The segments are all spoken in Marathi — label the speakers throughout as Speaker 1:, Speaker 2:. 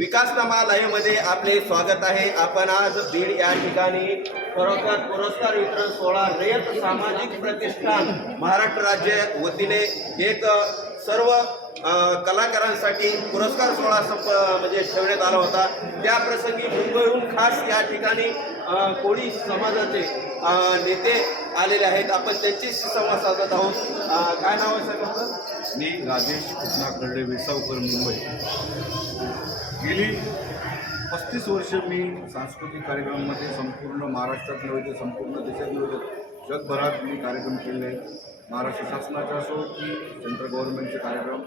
Speaker 1: विकास लाईव्हमध्ये आपले स्वागत आहे. आपण आज बीड या ठिकाणी पुरस्कार पुरस्कार वितरण सोहळा रयत सामाजिक प्रतिष्ठान महाराष्ट्र राज्य वतीने एक सर्व कलाकारांसाठी पुरस्कार सोहळा संप म्हणजे ठेवण्यात आला होता. त्या प्रसंगी मुंबईहून खास या ठिकाणी कोळी समाजाचे नेते आलेले आहेत. आपण त्यांच्याशी संवाद साधत आहोत. काय नाव आहे सर
Speaker 2: मी राजेश कृष्णा खर्डे वेसावकर मुंबई. गेली पस्तीस वर्ष मी सांस्कृतिक कार्यक्रमामध्ये संपूर्ण महाराष्ट्रात नव्हे तर संपूर्ण देशात नव्हे तर जगभरात मी कार्यक्रम केले महाराष्ट्र शासनाचे असो की सेंट्रल गव्हर्नमेंटचे कार्यक्रम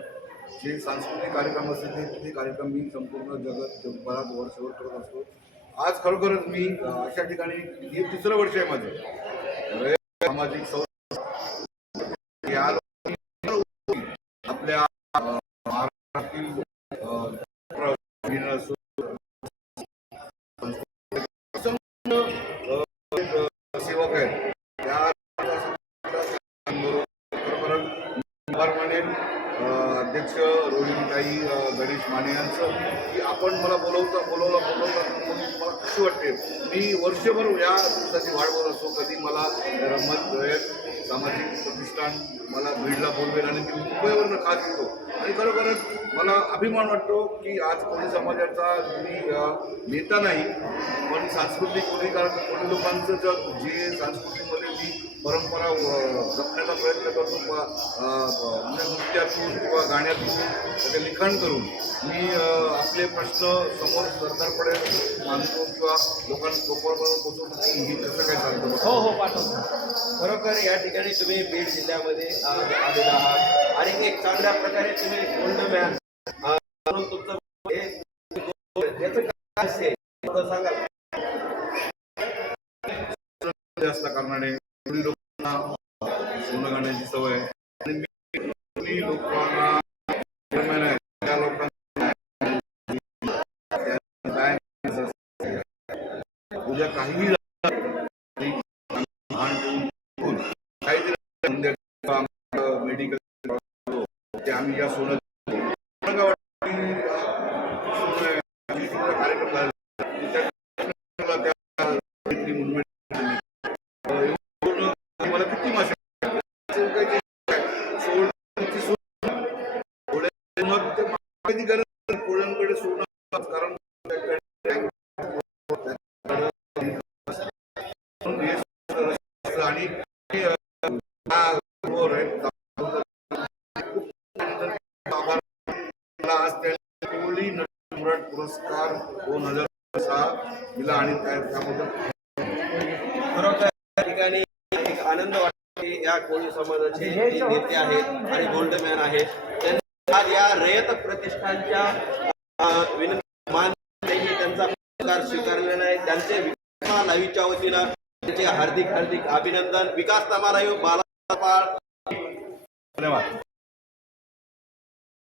Speaker 2: जे सांस्कृतिक कार्यक्रम असतील ते कार्यक्रम मी संपूर्ण जगत जगभरात वर्षभर करत असतो आज खरोखरच मी अशा ठिकाणी हे तिसरं वर्ष आहे माझं सामाजिक सौ आपल्या महाराष्ट्रातील सेवक आहेत त्या खरोखरच अध्यक्ष रोहिणीताई गणेश माने यांचं की आपण मला बोलवता बोलवला बोलवला म्हणून मला खुशी वाटते. मी वर्षभर या दिवसाची वाट बघत असतो. कधी मला रमत रयत सामाजिक प्रतिष्ठान मला बीडला बोलवेल आणि मी मुंबईवरनं खास येतो. आणि खरोखरच मला अभिमान वाटतो की आज कोणी समाजाचा मी नेता नाही पण सांस्कृतिक कोणी कारण कोणी लोकांचं जग जे संस्कृतीमध्ये मी परंपरा जपण्याचा प्रयत्न करतो ब- म्हणजे नृत्यातून किंवा गाण्यातून त्याचे लिखाण करून मी आपले प्रश्न समोर सरकारकडे मांडतो किंवा लोकांना लोकांपर्यंत की हे कसं काय चालतं
Speaker 1: हो हो पाठवतो. खरोखर या ठिकाणी तुम्ही बीड जिल्ह्यामध्ये आलेला आहात. आणि एक चांगल्या प्रकारे तुम्ही गोल्ड मॅन म्हणून तुमचं याचं काय असेल. थोडं सांगाल
Speaker 2: जास्त कारणाने लोकांना सोनं गाण्याची सवय आणि कोणी लोकांना त्या लोकांना उद्या काहीही मेडिकल ते आम्ही या सोनं मला काय वाटतं की, अं, सोनं आहे, आणि तिथला कार्यक्रम झाला त्या कार्यक्रमाला त्या मैत्री movement केली. एवढं मला किती मासे सोड ती सोड मग ते माहिती कारण आणि पुरस्कार दोन हजार सहा दिला आणि त्याबद्दल
Speaker 1: खरोखर ठिकाणी एक आनंद वाटतो या कोळी समाजाचे नेते आहेत आणि गोल्डमॅन आहेत या रयत प्रतिष्ठानच्या विनंती त्यांचा पुरस्कार स्वीकारलेला आहे. त्यांचे विकास लाईव्हच्या वतीनं त्यांचे हार्दिक हार्दिक अभिनंदन. विकास तमारायू बाला
Speaker 2: धन्यवाद.